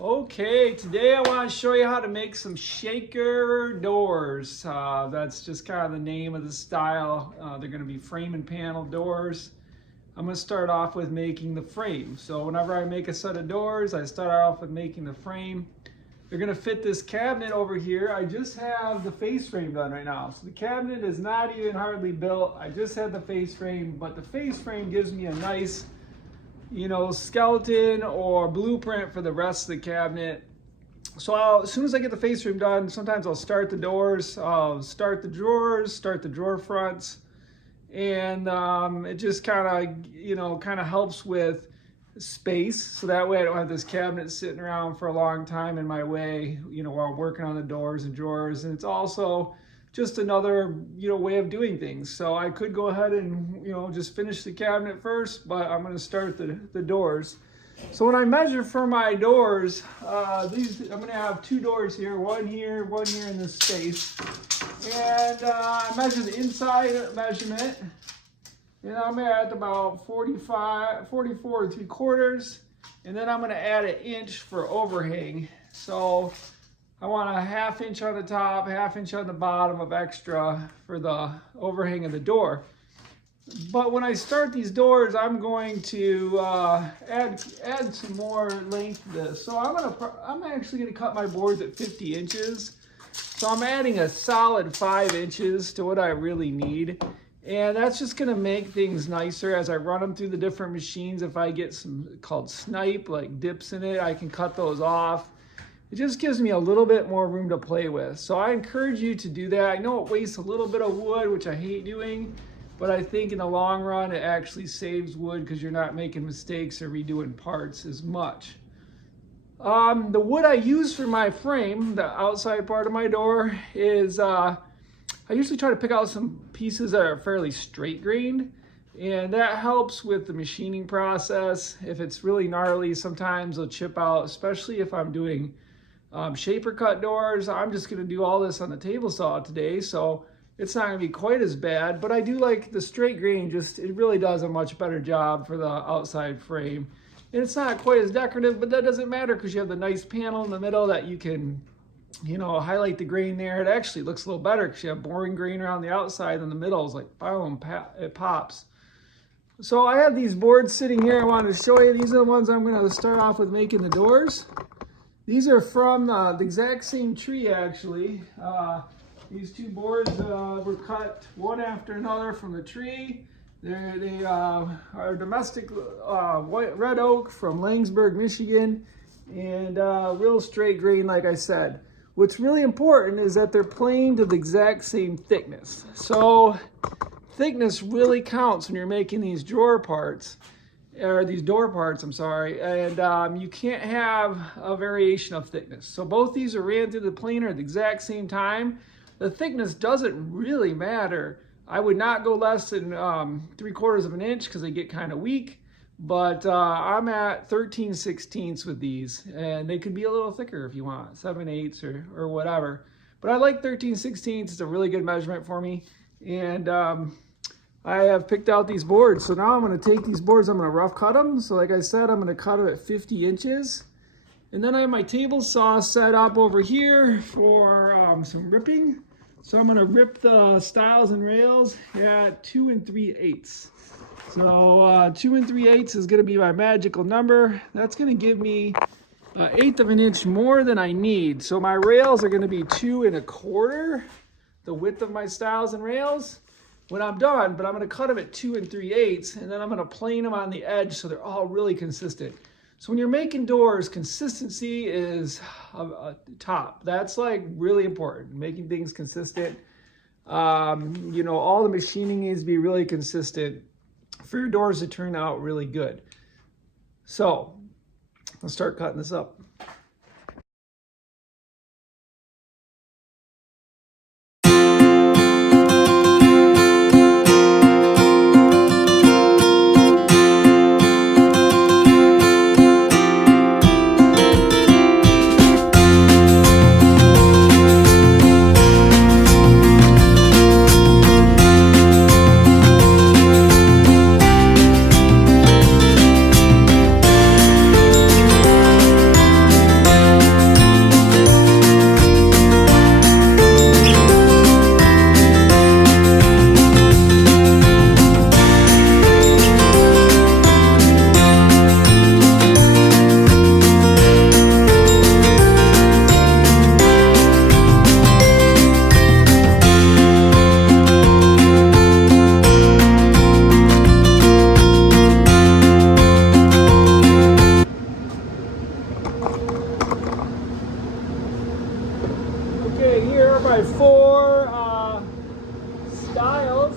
Okay, today I want to show you how to make some shaker doors. That's just kind of the name of the style. They're going to be frame and panel doors. I'm going to start off with making the frame. So whenever I make a set of doors, I start off with making the frame. They're going to fit this cabinet over here. I just have the face frame done right now. So the cabinet is not even hardly built. I just had the face frame, but the face frame gives me a nice skeleton or blueprint for the rest of the cabinet. So as soon as I get the face frame done, sometimes I'll start the doors, I'll start the drawers, start the drawer fronts, and it just kind of helps with space. So that way I don't have this cabinet sitting around for a long time in my way, while I'm working on the doors and drawers. And it's also just another way of doing things. So I could go ahead and just finish the cabinet first, but I'm going to start the doors. So when I measure for my doors, I'm going to have two doors here, one here in this space. And I measure the inside measurement, and I'm at about 44 3/4, and then I'm going to add 1 inch for overhang. So I want a 1/2 inch on the top, 1/2 inch on the bottom of extra for the overhang of the door. But when I start these doors, I'm going to add some more length to this. So I'm actually going to cut my boards at 50 inches. So I'm adding a solid 5 inches to what I really need. And that's just going to make things nicer as I run them through the different machines. If I get some called snipe, like dips in it, I can cut those off. It just gives me a little bit more room to play with. So I encourage you to do that. I know it wastes a little bit of wood, which I hate doing, but I think in the long run, it actually saves wood because you're not making mistakes or redoing parts as much. The wood I use for my frame, the outside part of my door, is I usually try to pick out some pieces that are fairly straight grained, and that helps with the machining process. If it's really gnarly, sometimes they'll chip out, especially if I'm doing shaper cut doors. I'm just going to do all this on the table saw today, so it's not going to be quite as bad. But I do like the straight grain. It really does a much better job for the outside frame. And it's not quite as decorative, but that doesn't matter because you have the nice panel in the middle that you can highlight the grain there. It actually looks a little better because you have boring grain around the outside, and the middle is like, boom, it pops. So I have these boards sitting here. I wanted to show you. These are the ones I'm going to start off with making the doors. These are from the exact same tree, actually. These two boards were cut one after another from the tree. They are domestic red oak from Langsburg, Michigan, and real straight grain, like I said. What's really important is that they're planed to the exact same thickness. So thickness really counts when you're making these drawer parts. Or these door parts, I'm sorry, and you can't have a variation of thickness. So both these are ran through the planer at the exact same time. The thickness doesn't really matter. I would not go less than 3/4 of an inch because they get kind of weak, but I'm at 13/16 with these, and they could be a little thicker if you want, 7/8 or whatever. But I like 13/16. It's a really good measurement for me, and I have picked out these boards. So now I'm going to take these boards, I'm going to rough cut them. So like I said, I'm going to cut them at 50 inches. And then I have my table saw set up over here for some ripping. So I'm going to rip the stiles and rails at 2 3/8. So 2 3/8 is going to be my magical number. That's going to give me 1/8 of an inch more than I need. So my rails are going to be 2 1/4, the width of my stiles and rails when I'm done, but I'm going to cut them at 2 3/8, and then I'm going to plane them on the edge so they're all really consistent. So when you're making doors, consistency is top. That's like really important, making things consistent. All the machining needs to be really consistent for your doors to turn out really good. So let's start cutting this up. dials,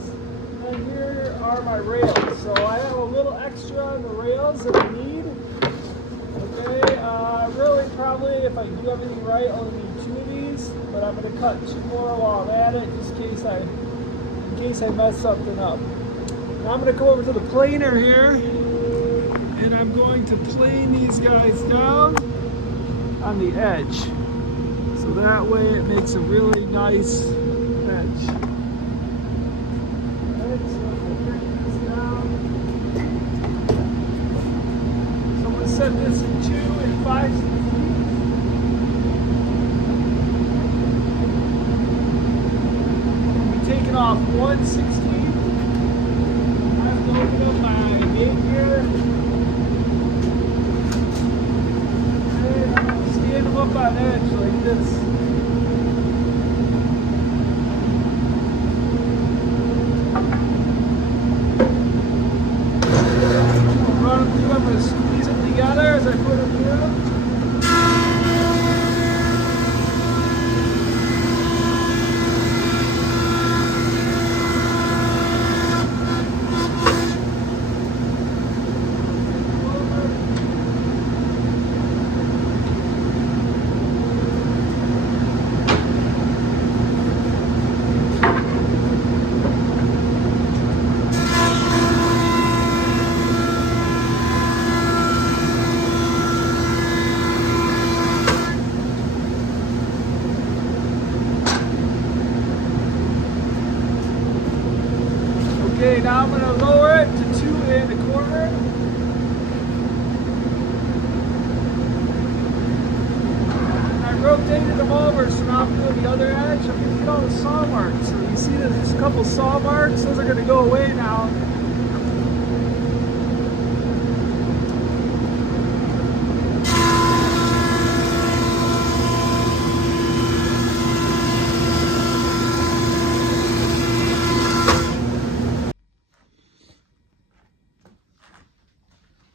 and here are my rails. So I have a little extra on the rails that I need. Okay, really probably if I do everything right, I'll need 2 of these, but I'm going to cut 2 more while I'm at it, just in case I mess something up. Now I'm going to go over to the planer here, and I'm going to plane these guys down on the edge. So that way it makes a really nice edge. Alright, so I'm going to bring this down. So I'm going to set this in 2 and 5/16. Taking off 1/16. I have to open up my gate here. And I'm going to stand them up on edge like this. I'll run them through. I'm going to squeeze them together as I put them through. Okay, now I'm going to lower it to 2 1/4. And I rotated them over, so now I'm doing the other edge. I'm going to get all the saw marks. So you see there's a couple saw marks. Those are going to go away now.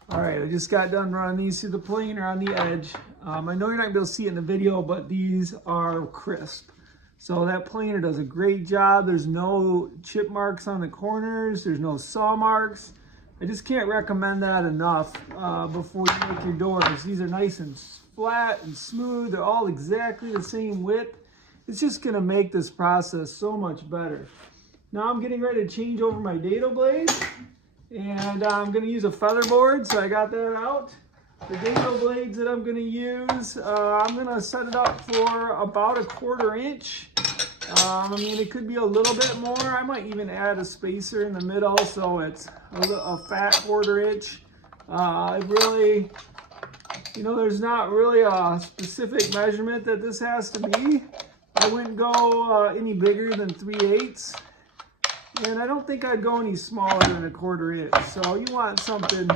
Alright, I just got done running these through the planer on the edge. I know you're not going to be able to see it in the video, but these are crisp. So that planer does a great job. There's no chip marks on the corners. There's no saw marks. I just can't recommend that enough before you make your doors. These are nice and flat and smooth. They're all exactly the same width. It's just going to make this process so much better. Now I'm getting ready to change over my dado blades. And I'm going to use a feather board, so I got that out. The dado blades that I'm going to use, I'm going to set it up for about 1/4 inch. I mean, it could be a little bit more. I might even add a spacer in the middle, so it's a fat 1/4 inch. It really, you know, there's not really a specific measurement that this has to be. I wouldn't go any bigger than 3/8. And I don't think I'd go any smaller than 1/4 inch. So you want something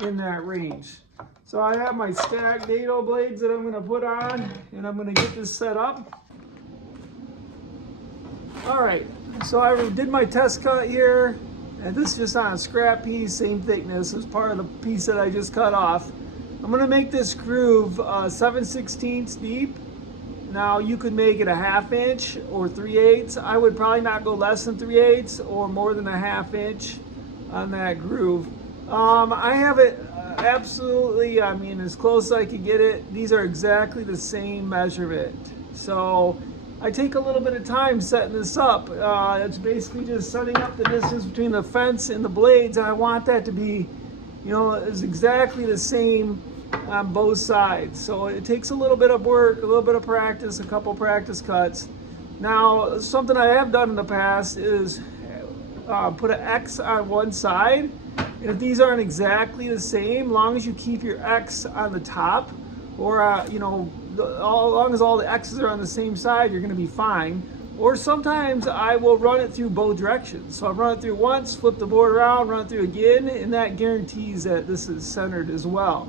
in that range. So I have my stacked dado blades that I'm going to put on, and I'm going to get this set up. Alright, so I did my test cut here, and this is just on a scrap piece, same thickness as part of the piece that I just cut off. I'm going to make this groove 7/16 deep. Now you could make it 1/2 inch or 3/8. I would probably not go less than 3/8 or more than 1/2 inch on that groove. I have it absolutely, I mean, as close as I could get it. These are exactly the same measurement. So I take a little bit of time setting this up. It's basically just setting up the distance between the fence and the blades, and I want that to be, you know, is exactly the same on both sides. So it takes a little bit of work, a little bit of practice, a couple practice cuts. Now, something I have done in the past is put an X on one side. And if these aren't exactly the same, long as you keep your X on the top, or you know, as long as all the X's are on the same side, you're going to be fine. Or sometimes I will run it through both directions. So I run it through once, flip the board around, run it through again, and that guarantees that this is centered as well.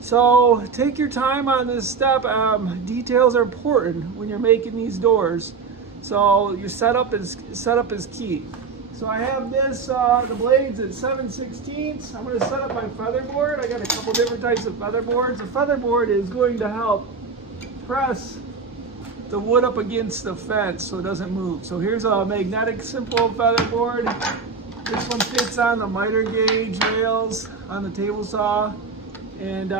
So take your time on this step. Details are important when you're making these doors. So your setup is key. So I have this, the blades at 7/16. I'm going to set up my feather board. I got a couple different types of feather boards. The feather board is going to help press the wood up against the fence so it doesn't move. So here's a magnetic simple feather board. This one fits on the miter gauge rails on the table saw, and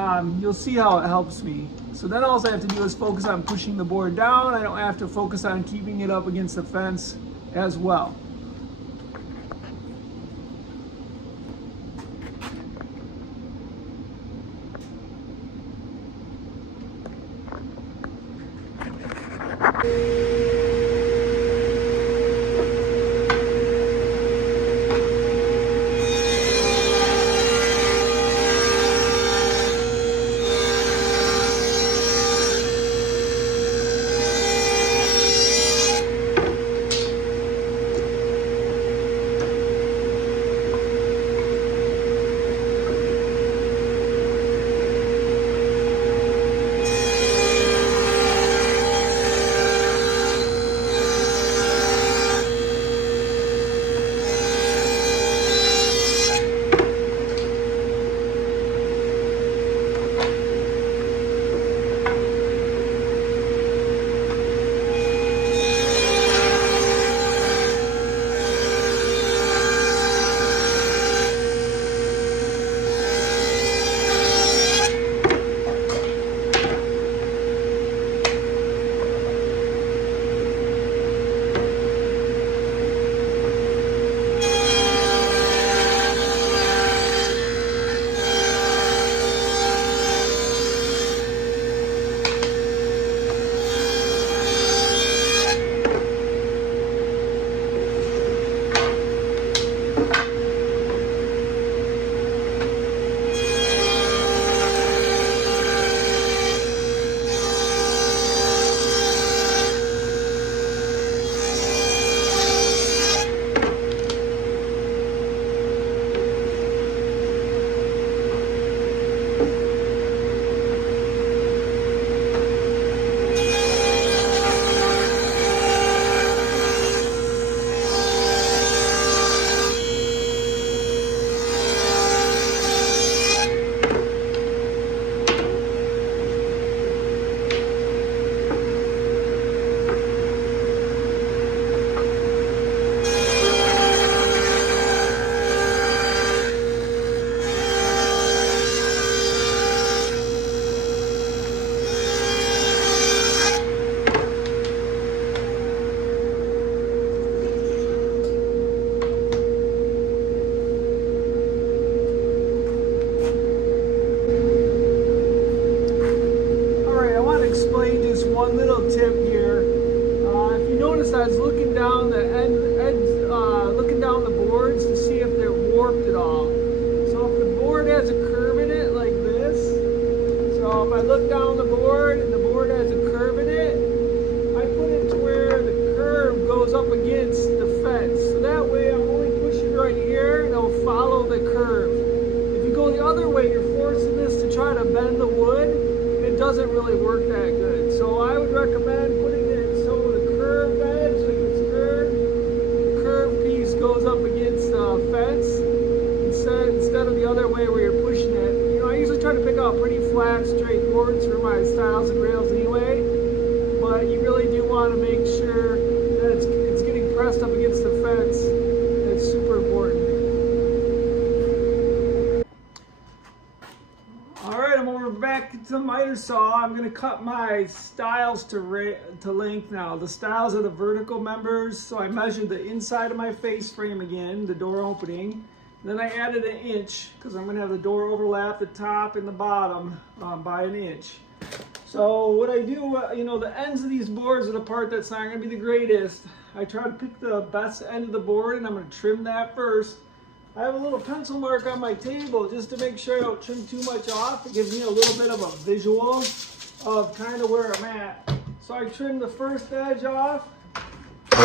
you'll see how it helps me. So then all I have to do is focus on pushing the board down. I don't have to focus on keeping it up against the fence as well. One little tip here. If you notice, I was looking down looking down the boards to see if they're warped at all. So if the board has a curve in it like this, so if I look down the board and the board has a curve in it, I put it to where the curve goes up against the fence. So that way I'm only pushing right here and it'll follow the curve. If you go the other way, you're forcing this to try to bend the wood. It doesn't really work that good. So I would recommend putting it so the curved edge, like it's curved, the curved piece goes up against the fence instead of the other way where you're pushing it. You know, I usually try to pick out pretty flat, straight boards for my styles and rails anyway, but you really do want to make sure that it's getting pressed up against the fence. It's super important. Back to the miter saw. I'm going to cut my stiles to length now. The stiles are the vertical members, so I measured the inside of my face frame again, the door opening. Then I added an inch because I'm going to have the door overlap the top and the bottom by an inch. So what I do, you know, the ends of these boards are the part that's not going to be the greatest. I try to pick the best end of the board and I'm going to trim that first. I have a little pencil mark on my table just to make sure I don't trim too much off. It gives me a little bit of a visual of kind of where I'm at. So I trim the first edge off. I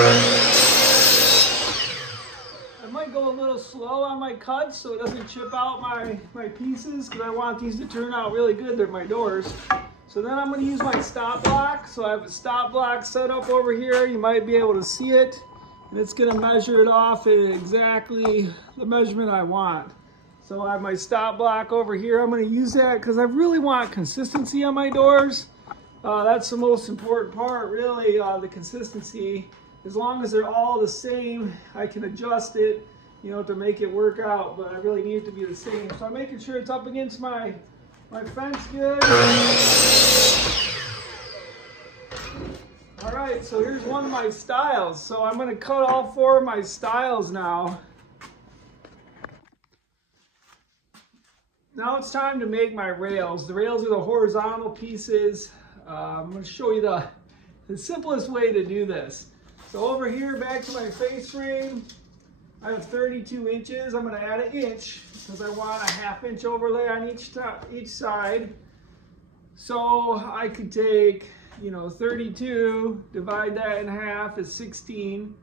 might go a little slow on my cuts so it doesn't chip out my pieces because I want these to turn out really good. They're my doors. So then I'm going to use my stop block. So I have a stop block set up over here. You might be able to see it. And it's going to measure it off at exactly the measurement I want. So I have my stop block over here. I'm going to use that because I really want consistency on my doors. That's the most important part, really, the consistency. As long as they're all the same, I can adjust it, you know, to make it work out, but I really need it to be the same. So I'm making sure it's up against my fence good. All right, so here's one of my stiles. So I'm gonna cut all 4 of my stiles now. Now it's time to make my rails. The rails are the horizontal pieces. I'm going to show you the simplest way to do this. So over here, back to my face frame, I have 32 inches. I'm going to add 1 inch because I want a 1/2 inch overlay on each side. So I could take, you know, 32, divide that in half is 16,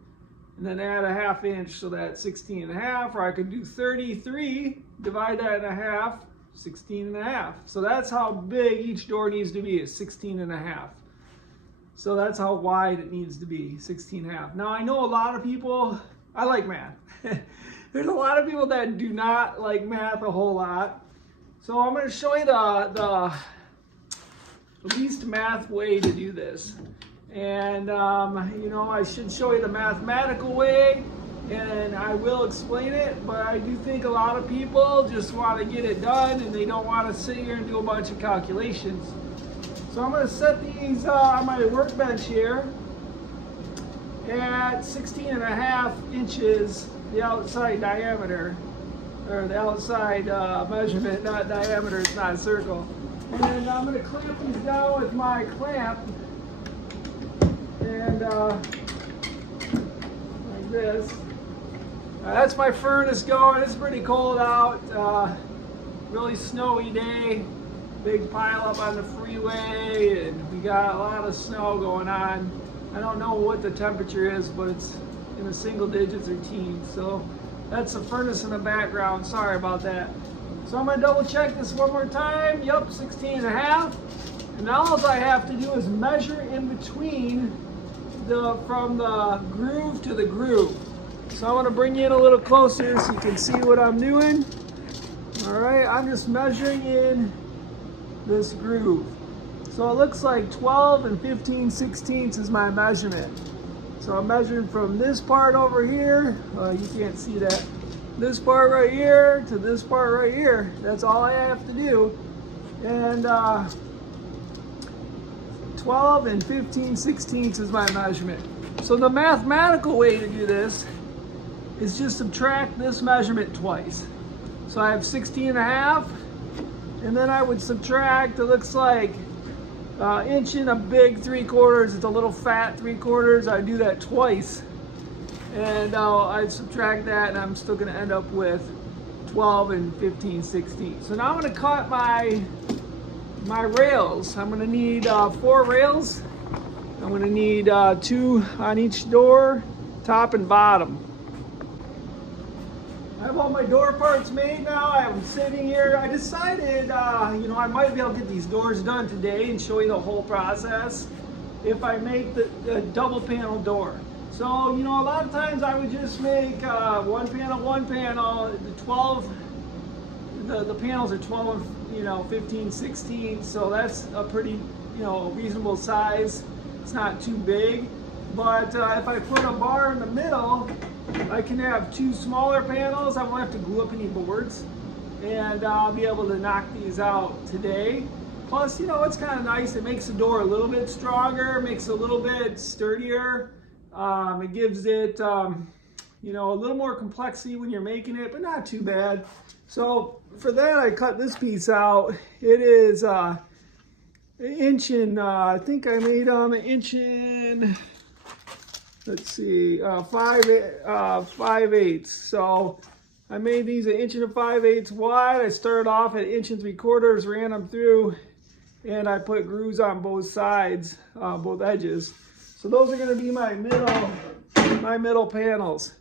and then add a 1/2 inch, so that's 16.5. Or I could do 33, divide that in half, 16.5. So that's how big each door needs to be, is 16.5. So that's how wide it needs to be, 16.5. Now I know a lot of people, I like math. There's a lot of people that do not like math a whole lot. So I'm going to show you the least math way to do this. And you know, I should show you the mathematical way, and I will explain it, but I do think a lot of people just want to get it done and they don't want to sit here and do a bunch of calculations. So I'm going to set these on my workbench here at 16.5 inches, the outside diameter, or the outside measurement, not diameter, it's not a circle. And then I'm going to clamp these down with my clamp, and like this. That's my furnace going. It's pretty cold out. Really snowy day. Big pile up on the freeway, and we got a lot of snow going on. I don't know what the temperature is, but it's in the single digits or teens. So that's the furnace in the background. Sorry about that. So I'm going to double check this one more time. Yup, 16.5. And now all I have to do is measure in between from the groove to the groove. So I want to bring you in a little closer so you can see what I'm doing. All right, I'm just measuring in this groove. So it looks like 12 and 15/16 is my measurement. So I'm measuring from this part over here, you can't see that, this part right here to this part right here. That's all I have to do. And 12 and 15/16 is my measurement. So the mathematical way to do this is just subtract this measurement twice. So I have 16.5, and then I would subtract, it looks like inch and a big 3/4. It's a little fat 3/4. I do that twice, and I'd subtract that, and I'm still going to end up with 12 and 15/16. So now I'm going to cut my rails. I'm going to need 4 rails. I'm going to need 2 on each door, top and bottom. I have all my door parts made now. I have them sitting here. I decided, you know, I might be able to get these doors done today and show you the whole process if I make the double panel door. So, you know, a lot of times I would just make one panel, the panels are 12, you know, 15/16, so that's a pretty, you know, reasonable size. It's not too big, but if I put a bar in the middle, I can have 2 smaller panels. I won't have to glue up any boards, and I'll be able to knock these out today. Plus, you know, it's kind of nice. It makes the door a little bit stronger, makes it a little bit sturdier. It gives it, you know, a little more complexity when you're making it, but not too bad. So for that, I cut this piece out. It is an inch and, I think I made them 1 inch and, let's see, 5/8. So I made these 1 inch and 5/8 wide. I started off at 1 3/4, ran them through, and I put grooves on both sides, both edges. So those are going to be my middle panels.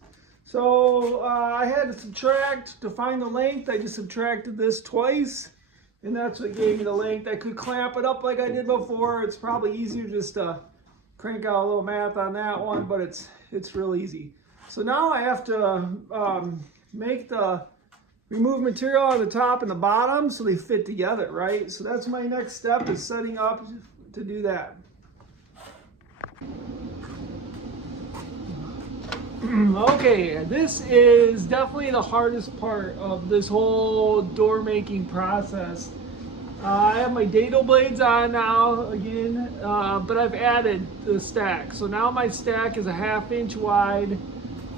So I had to subtract to find the length. I just subtracted this twice, and that's what gave me the length. I could clamp it up like I did before. It's probably easier just to crank out a little math on that one, but it's real easy. So now I have to remove material on the top and the bottom so they fit together, right? So that's my next step, is setting up, to do that. Okay, this is definitely the hardest part of this whole door making process. I have my dado blades on now again, but I've added the stack. So now my stack is a 1/2 inch wide.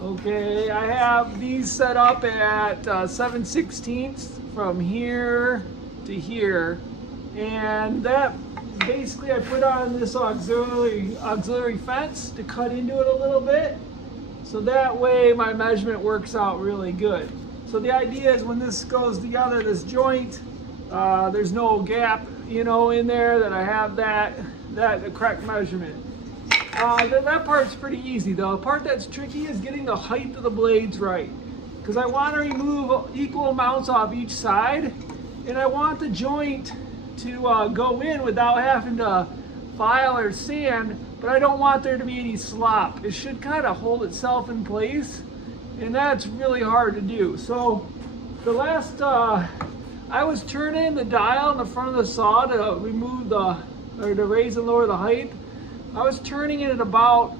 Okay, I have these set up at 7/16 from here to here. And that basically I put on this auxiliary fence to cut into it a little bit. So that way my measurement works out really good. So the idea is when this goes together, this joint, there's no gap, you know, in there, that I have that the correct measurement. That part's pretty easy though. The part that's tricky is getting the height of the blades right. Because I want to remove equal amounts off each side, and I want the joint to go in without having to file or sand, but I don't want there to be any slop. It should kind of hold itself in place, and that's really hard to do. So the last, I was turning the dial in the front of the saw to remove or to raise and lower the height. I was turning it at about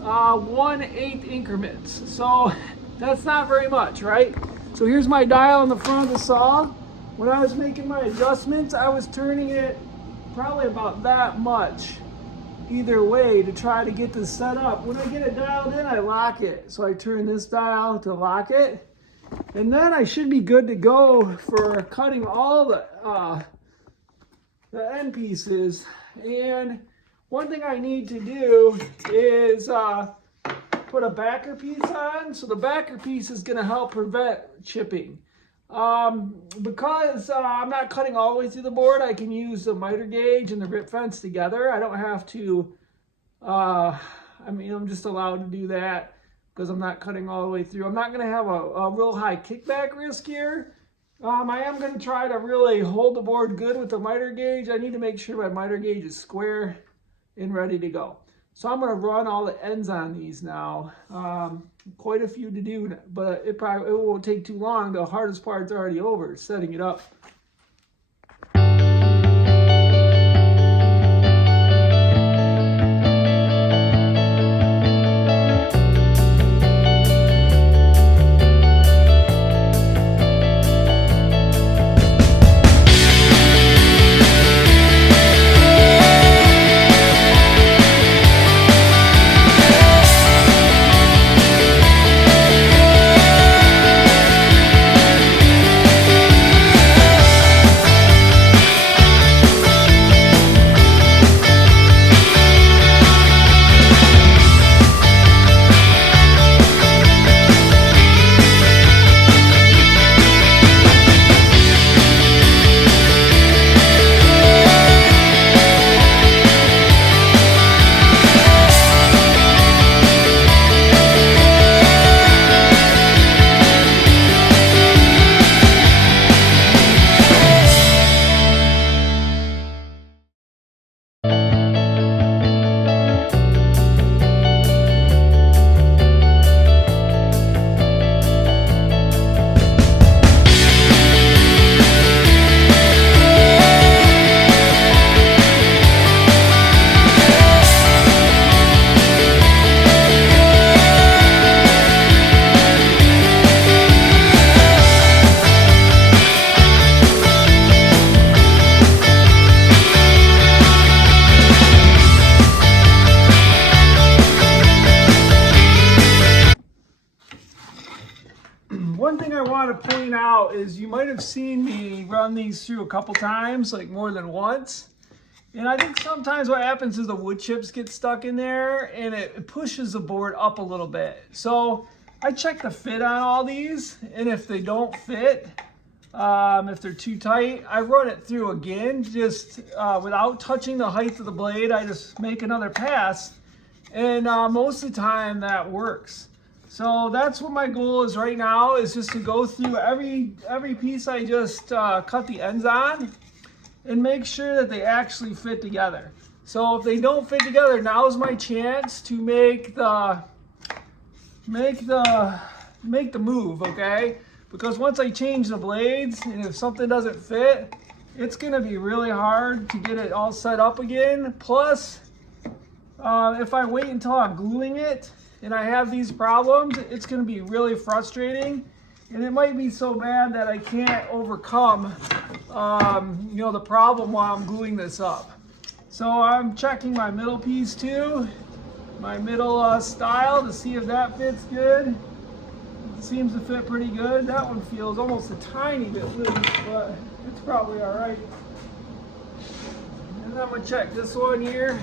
1/8 increments. So that's not very much, right? So here's my dial in the front of the saw. When I was making my adjustments, I was turning it probably about that much either way to try to get this set up. When I get it dialed in, I lock it. So I turn this dial to lock it. And then I should be good to go for cutting all the end pieces. And one thing I need to do is put a backer piece on. So the backer piece is going to help prevent chipping. Because I'm not cutting all the way through the board, I can use the miter gauge and the rip fence together. I don't have to, I'm just allowed to do that because I'm not cutting all the way through. I'm not going to have a real high kickback risk here. I am going to try to really hold the board good with the miter gauge. I need to make sure my miter gauge is square and ready to go. So I'm going to run all the ends on these now. Quite a few to do, but it won't take too long. The hardest part's already over, setting it up. One thing I want to point out is you might have seen me run these through a couple times, like more than once. And I think sometimes what happens is the wood chips get stuck in there and it pushes the board up a little bit. So I check the fit on all these, and if they don't fit, if they're too tight, I run it through again, just without touching the height of the blade. I just make another pass, and most of the time that works. So that's what my goal is right now, is just to go through every piece I just cut the ends on and make sure that they actually fit together. So if they don't fit together, now's my chance to make the move, okay? Because once I change the blades, and if something doesn't fit, it's going to be really hard to get it all set up again. Plus, if I wait until I'm gluing it and I have these problems, it's going to be really frustrating. And it might be so bad that I can't overcome, the problem while I'm gluing this up. So I'm checking my middle piece too, my middle style, to see if that fits good. It seems to fit pretty good. That one feels almost a tiny bit loose, but it's probably all right. And I'm gonna check this one here.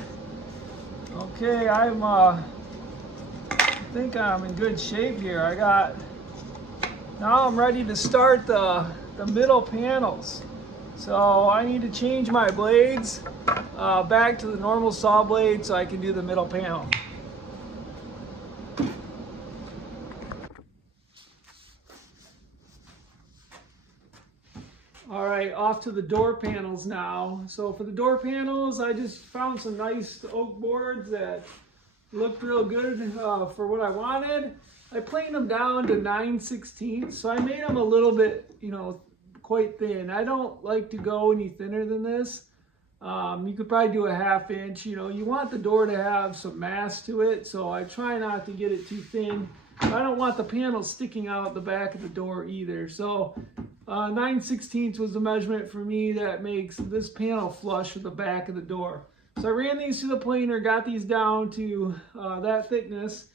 Okay, I think I'm in good shape here. Now I'm ready to start the middle panels. So I need to change my blades back to the normal saw blade so I can do the middle panel. All right, off to the door panels now. So for the door panels, I just found some nice oak boards that looked real good for what I wanted. I planed them down to 9/16, so I made them a little bit, quite thin. I don't like to go any thinner than this. You could probably do a 1/2 inch. You want the door to have some mass to it, so I try not to get it too thin. But I don't want the panel sticking out the back of the door either. So 9/16 was the measurement for me that makes this panel flush with the back of the door. So I ran these through the planer, got these down to that thickness.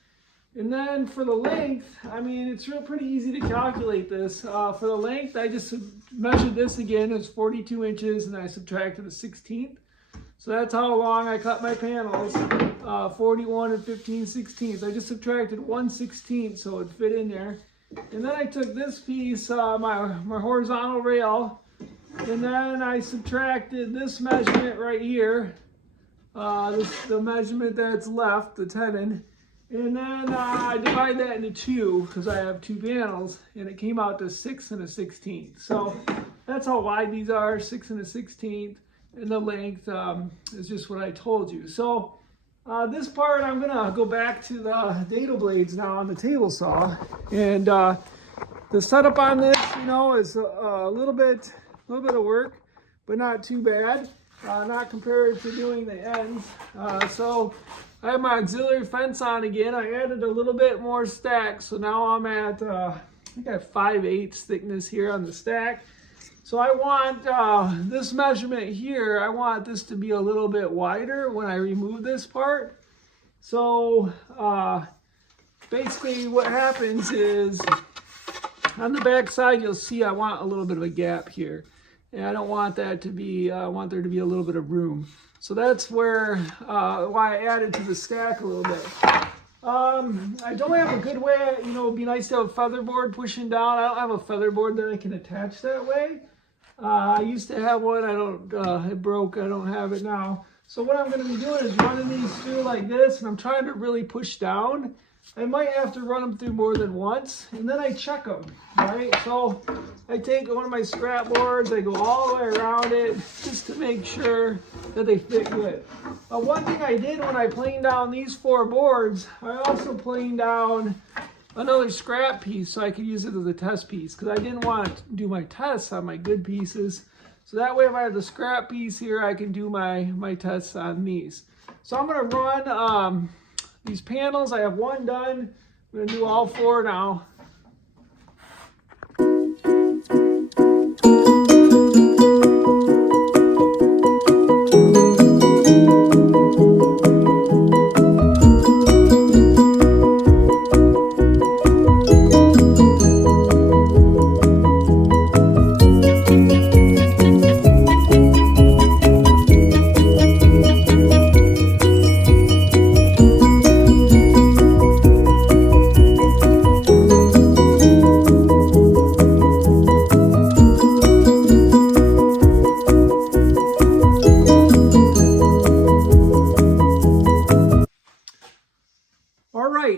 And then for the length, it's pretty easy to calculate this. For the length, I just measured this again. It's 42 inches, and I subtracted a 1/16. So that's how long I cut my panels, 41 and 15/16. I just subtracted 1/16 so it fit in there. And then I took this piece, my horizontal rail, and then I subtracted this measurement right here, the measurement that's left, the tenon. And then I divide that into 2 because I have 2 panels, and it came out to 6 1/16. So that's how wide these are, 6 1/16, and the length is just what I told you. So this part, I'm gonna go back to the dado blades now on the table saw, and the setup on this, is a little bit of work, but not too bad. Not compared to doing the ends. So I have my auxiliary fence on again. I added a little bit more stack, so now I'm at I think I have 5/8 thickness here on the stack. So I want this measurement here, I want this to be a little bit wider when I remove this part. So basically what happens is on the back side, you'll see I want a little bit of a gap here. And I don't want that to be, I want there to be a little bit of room. So that's where, why I added to the stack a little bit. I don't have a good way, it'd be nice to have a feather board pushing down. I don't have a feather board that I can attach that way. I used to have one, it broke, I don't have it now. So what I'm gonna be doing is running these through like this, and I'm trying to really push down. I might have to run them through more than once, and then I check them, right? So I take one of my scrap boards, I go all the way around it just to make sure that they fit good. One thing I did when I planed down these 4 boards, I also planed down another scrap piece so I could use it as a test piece, because I didn't want to do my tests on my good pieces. So that way if I have the scrap piece here, I can do my tests on these. So I'm going to run these panels. I have 1 done. I'm going to do all 4 now.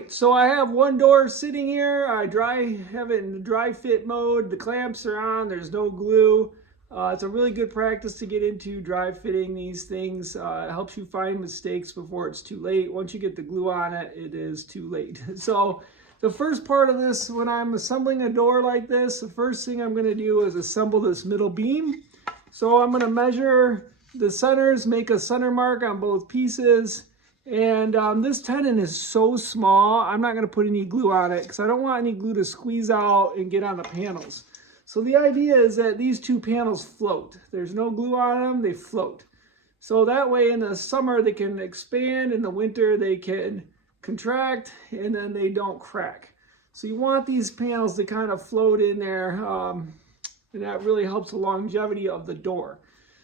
So I have 1 door sitting here. I have it in dry fit mode. The clamps are on. There's no glue. It's a really good practice to get into, dry fitting these things. It helps you find mistakes before it's too late. Once you get the glue on it, it is too late. So the first part of this, when I'm assembling a door like this, the first thing I'm going to do is assemble this middle beam. So I'm going to measure the centers, make a center mark on both pieces. And this tenon is so small, I'm not going to put any glue on it because I don't want any glue to squeeze out and get on the panels. So the idea is that these two panels float. There's no glue on them, they float. So that way in the summer they can expand, in the winter they can contract, and then they don't crack. So you want these panels to kind of float in there, and that really helps the longevity of the door.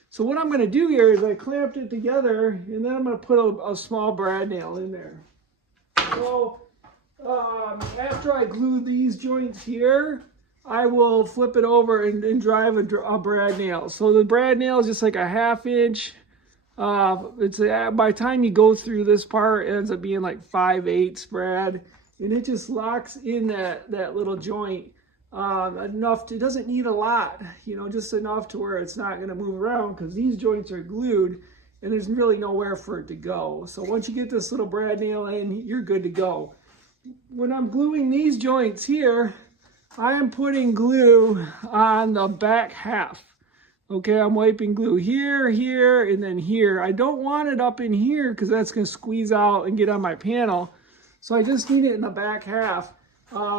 So what I'm going to do here is I clamped it together, and then I'm going to put a small brad nail in there. So after I glue these joints here, I will flip it over and drive a brad nail. So the brad nail is just like a 1/2 inch. By the time you go through this part, it ends up being like 5/8 brad, and it just locks in that little joint enough to, it doesn't need a lot, you know, just enough to where it's not going to move around because these joints are glued and there's really nowhere for it to go. So once you get this little brad nail in, you're good to go. When I'm gluing these joints here, I am putting glue on the back half. Okay, I'm wiping glue here, here, and then here. I don't want it up in here because that's going to squeeze out and get on my panel. So I just need it in the back half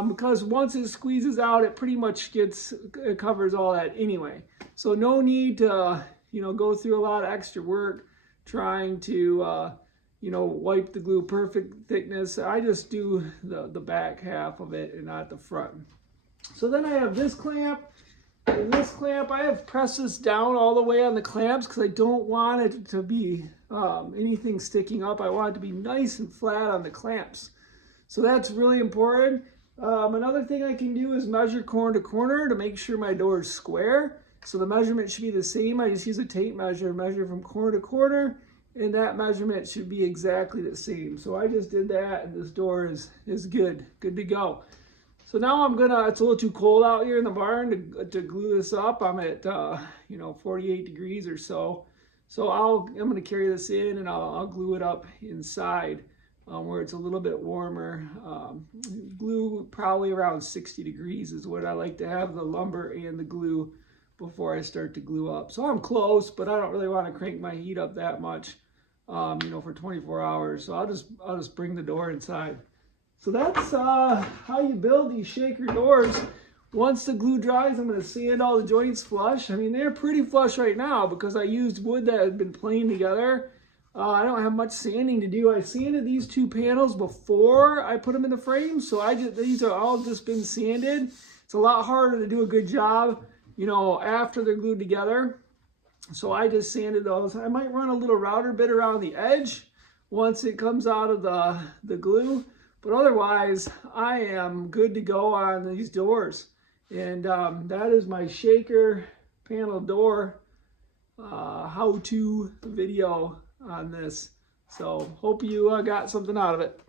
because once it squeezes out, it pretty much it covers all that anyway. So no need to, you know, go through a lot of extra work trying to, you know, wipe the glue perfect thickness. I just do the back half of it and not the front. So then I have this clamp. And this clamp, I have pressed this down all the way on the clamps because I don't want it to be anything sticking up. I want it to be nice and flat on the clamps. So that's really important. Another thing I can do is measure corner to corner to make sure my door is square. So the measurement should be the same. I just use a tape measure from corner to corner, and that measurement should be exactly the same. So I just did that, and this door is good to go. So now it's a little too cold out here in the barn to glue this up. I'm at, you know, 48 degrees or so. So I'm going to carry this in and I'll glue it up inside where it's a little bit warmer. Glue probably around 60 degrees is what I like to have the lumber and the glue before I start to glue up. So I'm close, but I don't really want to crank my heat up that much, you know, for 24 hours. So I'll just bring the door inside. So that's how you build these shaker doors. Once the glue dries, I'm going to sand all the joints flush. I mean, they're pretty flush right now because I used wood that had been planed together. I don't have much sanding to do. I sanded these two panels before I put them in the frame, so these are all just been sanded. It's a lot harder to do a good job, you know, after they're glued together. So I just sanded those. I might run a little router bit around the edge once it comes out of the glue. But otherwise, I am good to go on these doors. And that is my shaker panel door how-to video on this. So hope you got something out of it.